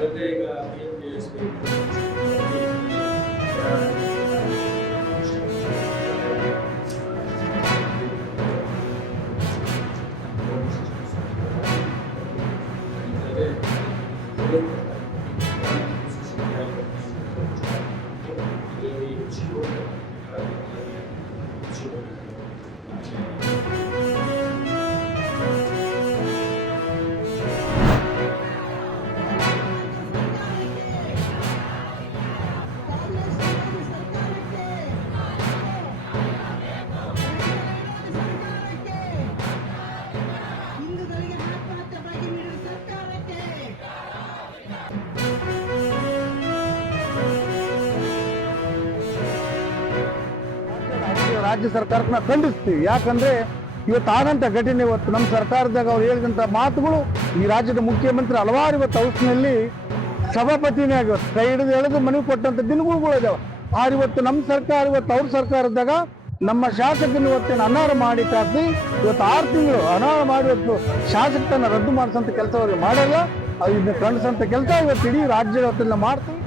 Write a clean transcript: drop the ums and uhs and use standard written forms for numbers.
ಮತ್ತೆ ಈಗ PMJSP ರಾಜ್ಯ ಸರ್ಕಾರಕ್ಕೆ ಖಂಡಿಸ್ತೀವಿ. ಯಾಕಂದ್ರೆ ಇವತ್ತು ಆದಂತ ಘಟನೆ, ಇವತ್ತು ನಮ್ಮ ಸರ್ಕಾರದಾಗ ಅವ್ರು ಹೇಳಿದಂತ ಮಾತುಗಳು, ಈ ರಾಜ್ಯದ ಮುಖ್ಯಮಂತ್ರಿ ಹಲವಾರು ಇವತ್ತು ಹೌಸ್ನಲ್ಲಿ ಸಭಾಪತಿನೇ ಆಗಿವತ್ತು ಕೈ ಹಿಡಿದು ಎಳೆದು ಮನವಿ ಕೊಟ್ಟಂತ ದಿನಗಳು ಇದಾವೆ. ಆದ್ರೆ ಇವತ್ತು ನಮ್ಮ ಸರ್ಕಾರ, ಇವತ್ತು ಅವ್ರ ಸರ್ಕಾರದಾಗ ನಮ್ಮ ಶಾಸಕನ ಇವತ್ತಿನ ಅನಾರ ಮಾಡಿ ಕಾಸಿ ಇವತ್ತು 6 ತಿಂಗಳು ಅನಾರ ಮಾಡಿ ಇವತ್ತು ಶಾಸಕತನ ರದ್ದು ಮಾಡಿಸಂತ ಕೆಲಸ ಅವ್ರಿಗೆ ಮಾಡಲ್ಲ. ಇದನ್ನ ಖಂಡಿಸಂತ ಕೆಲಸ ಇವತ್ತು ಇಡೀ ರಾಜ್ಯದ ಹೊತ್ತಿನ ಮಾಡ್ತೀವಿ.